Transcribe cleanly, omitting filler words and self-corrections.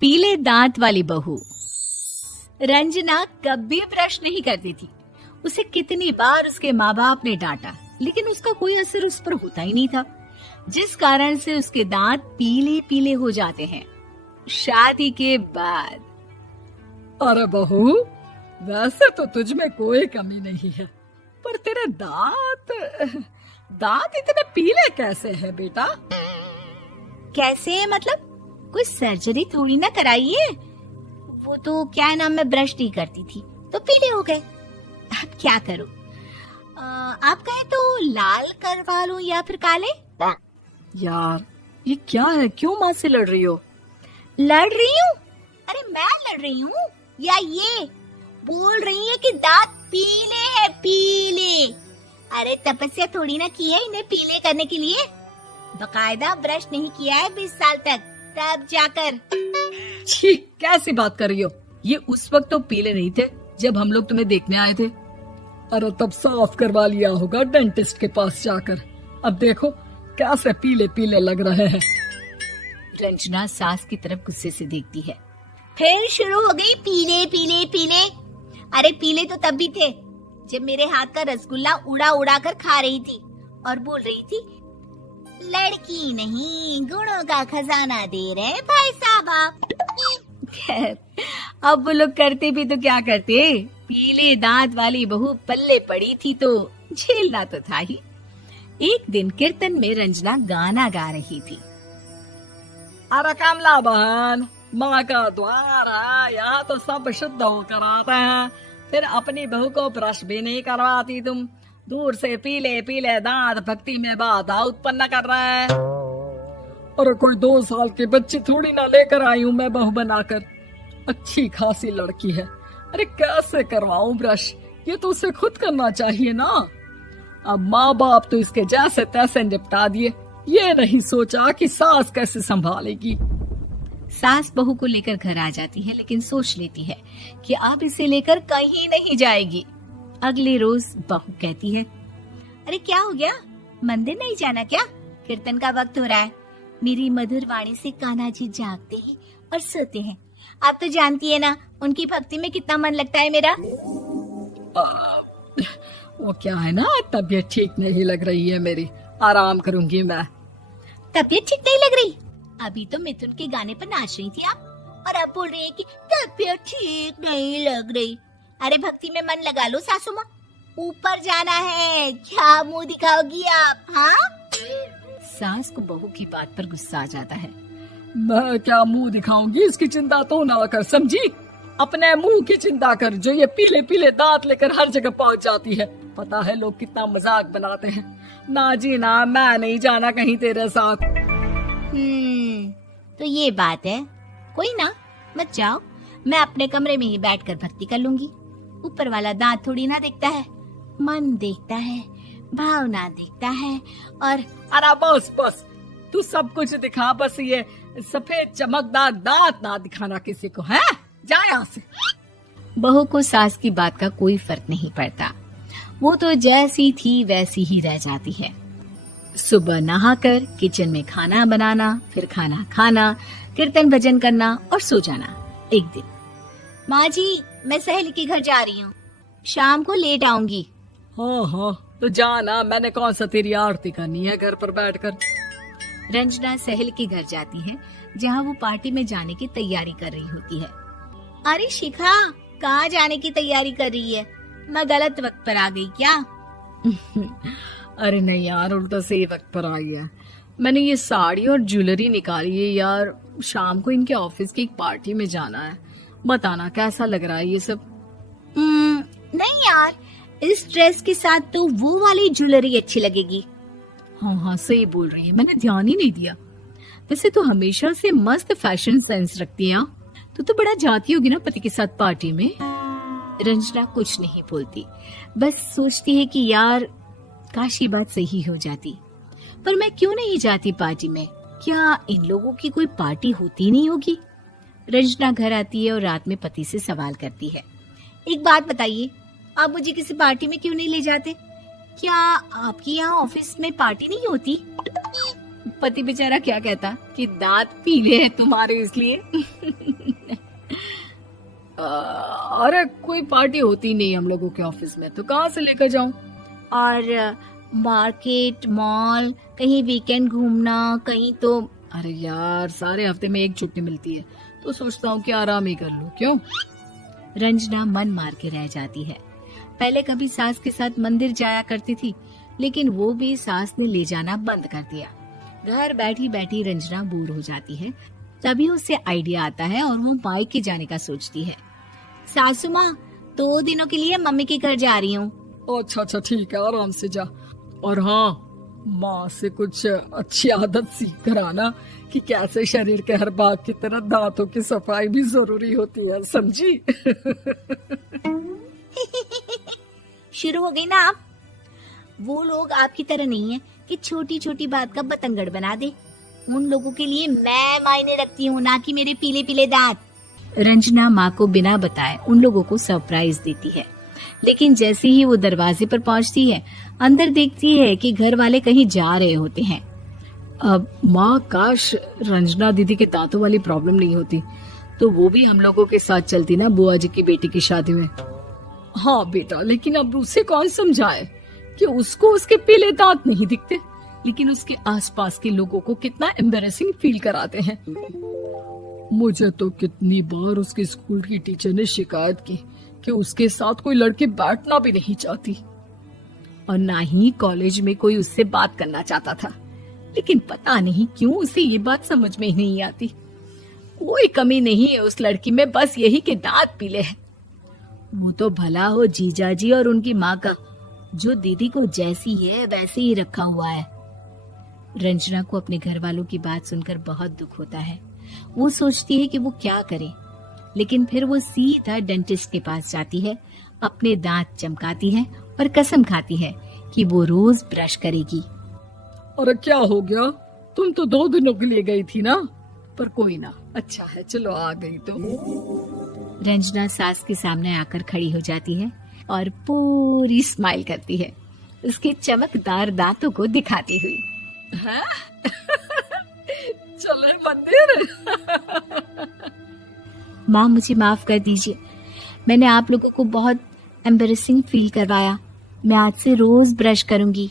पीले दांत वाली बहू। रंजना कभी ब्रश नहीं करती थी। उसे कितनी बार उसके माँ बाप ने डांटा, लेकिन उसका कोई असर उस पर होता ही नहीं था, जिस कारण से उसके दांत पीले पीले हो जाते हैं। शादी के बाद अरे बहू, वैसे तो तुझ में कोई कमी नहीं है, पर तेरे दांत इतने पीले कैसे हैं बेटा? कैसे मतलब? कोई सर्जरी थोड़ी ना कराइए। वो तो क्या नाम, मैं ब्रश नहीं करती थी तो पीले हो गए। अब क्या करूं? आप कहें तो लाल करवा लूं या फिर काले? यार ये क्या है, क्यों माँ से लड़ रही हो? लड़ रही हूँ? अरे मैं लड़ रही हूँ या ये बोल रही है कि दांत पीले हैं, पीले। अरे तपस्या थोड़ी ना की है इन्हें पीले करने के लिए। बकायदा ब्रश नहीं किया है 20 साल तक, तब जाकर। छी, कैसी बात कर रही हो? ये उस वक्त तो पीले नहीं थे जब हम लोग तुम्हें देखने आए थे। अरे तब साफ करवा लिया होगा डेंटिस्ट के पास जाकर। अब देखो कैसे पीले पीले लग रहे हैं। रंजना सास की तरफ गुस्से से देखती है। फिर शुरू हो गई पीले पीले पीले। अरे पीले तो तब भी थे जब मेरे हाथ का रसगुल्ला उड़ा उड़ा कर खा रही थी और बोल रही थी, लड़की नहीं गुणों का खजाना दे रहे भाई साहब आप। खैर, अब वो लोग करते भी तो क्या करते, पीले दांत वाली बहू पल्ले पड़ी थी तो झेलना तो था ही। एक दिन कीर्तन में रंजना गाना गा रही थी। अरे कमला बहन, माँ का द्वार है, यहाँ तो सब शुद्ध होकर आते हैं, फिर अपनी बहू को ब्रश भी नहीं करवाती तुम। दूर से पीले पीले दांत भक्ति में बाधा उत्पन्न कर रहे हैं। अरे कोई 2 साल की बच्ची थोड़ी ना लेकर आई हूँ मैं बहू बनाकर। अच्छी खासी लड़की है, अरे कैसे करवाऊं ब्रश? ये तो उसे खुद करना चाहिए ना। अब माँ बाप तो इसके जैसे तैसे निपटा दिए, ये नहीं सोचा कि सास कैसे संभालेगी। सास बहू को लेकर घर आ जाती है, लेकिन सोच लेती है कि अब इसे लेकर कहीं नहीं जाएगी। अगले रोज बहू कहती है, अरे क्या हो गया, मंदिर नहीं जाना क्या? कीर्तन का वक्त हो रहा है। मेरी मधुर वाणी से कान्हा जी जागते हैं और सोते हैं। आप तो जानती है ना उनकी भक्ति में कितना मन लगता है मेरा। वो क्या है ना, तबीयत ठीक नहीं लग रही है मेरी, आराम करूंगी मैं। तबीयत ठीक नहीं लग रही? अभी तो मिथुन के गाने पर नाच रही थी आप, और अब बोल रही है कि तबीयत ठीक नहीं लग रही। अरे भक्ति में मन लगा लो सासू माँ, ऊपर जाना है, क्या मुंह दिखाओगी आप? हाँ? सास को बहू की बात पर गुस्सा आ जाता है। मैं क्या मुंह दिखाऊंगी, इसकी चिंता तो ना कर, समझी? अपने मुंह की चिंता कर, जो ये पीले पीले दांत लेकर हर जगह पहुंच जाती है। पता है लोग कितना मजाक बनाते हैं। ना जी ना, मैं नहीं जाना कहीं तेरे साथ। तो ये बात है, कोई ना, मत जाओ, मैं अपने कमरे में ही बैठकर भक्ति कर लूंगी। ऊपर वाला दांत थोड़ी ना देखता है, मन देखता है, भावना देखता है। और अरे बस बस, तू सब कुछ दिखा, बस ये सफेद चमकदार दांत ना दिखाना किसी को, है? जा यहाँ से। बहू को सास की बात का कोई फर्क नहीं पड़ता, वो तो जैसी थी वैसी ही रह जाती है। सुबह नहाकर किचन में खाना बनाना, फिर खाना खाना, कीर्तन भजन करना और सो जाना। एक दिन, माँ जी मैं सहेली के घर जा रही हूँ, शाम को लेट आऊंगी। हाँ हाँ तो जाना, मैंने कौन सा तेरी आरती करनी है घर पर बैठकर। रंजना सहेली के घर जाती है, जहाँ वो पार्टी में जाने की तैयारी कर रही होती है। अरे शिखा, कहाँ जाने की तैयारी कर रही है? मैं गलत वक्त पर आ गई क्या? अरे नहीं यार, उल्टा सही वक्त पर आ गया। मैंने ये साड़ी और ज्वेलरी निकाली है यार, शाम को इनके ऑफिस की एक पार्टी में जाना है। बताना कैसा लग रहा है ये सब? नहीं यार, इस ड्रेस के साथ तो वो वाली ज्वेलरी अच्छी लगेगी। हाँ हाँ सही बोल रही है, मैंने ध्यान ही नहीं दिया। वैसे तो हमेशा से मस्त फैशन सेंस रखती है। तो बड़ा जाती होगी ना पति के साथ पार्टी में। रंजना कुछ नहीं बोलती, बस सोचती है कि यार काश ये बात सही हो जाती, पर मैं क्यों नहीं जाती पार्टी में? क्या इन लोगों की कोई पार्टी होती नहीं होगी? रंजना घर आती है और रात में पति से सवाल करती है, एक बात बताइए, आप मुझे किसी पार्टी में क्यों नहीं ले जाते? क्या आपकी यहाँ ऑफिस में पार्टी नहीं होती? पति बेचारा क्या कहता कि दांत पीले हैं तुम्हारे इसलिए। अरे कोई पार्टी होती नहीं हम लोगों के ऑफिस में, तो कहाँ से लेकर जाऊं? और मार्केट, मॉल, कहीं वीकेंड घूमना, कहीं तो। अरे यार, सारे हफ्ते में एक छुट्टी मिलती है, तो सोचता हूँ कि आराम ही कर लूं। क्यों? रंजना मन मार के रह जाती है। पहले कभी सास के साथ मंदिर जाया करती थी, लेकिन वो भी सास ने ले जाना बंद कर दिया। घर बैठी बैठी रंजना बोर हो जाती है। तभी उसे आइडिया आता है और वो मायके जाने का सोचती है। सासू माँ, 2 दिनों के लिए मम्मी के घर जा रही हूँ। अच्छा अच्छा, ठीक है, आराम से जा। और हाँ, माँ से कुछ अच्छी आदत सीख कर आना कि कैसे शरीर के हर भाग की तरह दांतों की सफाई भी जरूरी होती है, समझी? शुरू हो गई ना आप। वो लोग आपकी तरह नहीं है कि छोटी छोटी बात का बतंगड़ बना दे। उन लोगों के लिए मैं मायने रखती हूँ, ना कि मेरे पीले पीले दांत। रंजना माँ को बिना बताए उन लोगों को सरप्राइज देती है, लेकिन जैसे ही वो दरवाजे पर पहुंचती है, अंदर देखती है कि घर वाले कहीं जा रहे होते हैं। अब माँ, काश रंजना दीदी के दांतों वाली प्रॉब्लम नहीं होती, तो वो भी हम लोगों के साथ चलती ना बुआ जी की बेटी की शादी में। हाँ बेटा, लेकिन अब उसे कौन समझाए कि उसको उसके पीले दांत नहीं दिखते, लेकिन उसके आसपास के लोगों को कितना एम्बैरेसिंग फील कराते हैं। मुझे तो कितनी बार उसके स्कूल की टीचर ने शिकायत की कि उसके साथ कोई लड़की बैठना भी नहीं चाहती, और ना ही कॉलेज में कोई उससे बात करना चाहता था। लेकिन पता नहीं क्यों उसे ये बात समझ में ही नहीं आती। कोई कमी नहीं है उस लड़की में, बस यही कि दांत पीले हैं। वो तो भला हो जीजा जी और उनकी माँ का, जो दीदी को जैसी है वैसे ही रखा हुआ है। रंजना को अपने घर वालों की बात सुनकर बहुत दुख होता है। वो सोचती है कि वो क्या करे, लेकिन फिर वो सीधा डेंटिस्ट के पास जाती है, अपने दांत चमकाती है और कसम खाती है कि वो रोज ब्रश करेगी। अरे क्या हो गया? तुम तो 2 दिनों के लिए गई थी ना, पर कोई ना, अच्छा है, चलो आ गई तो। रंजना सास के सामने आकर खड़ी हो जाती है और पूरी स्माइल करती है, उसके चमकदार दांतों को दिखाती हुई। हैं? चले मंदिर। माँ, मुझे माफ कर दीजिए, मैंने आप लोगों को बहुत एम्बैरेसिंग फील करवाया। मैं आज से रोज ब्रश करूंगी।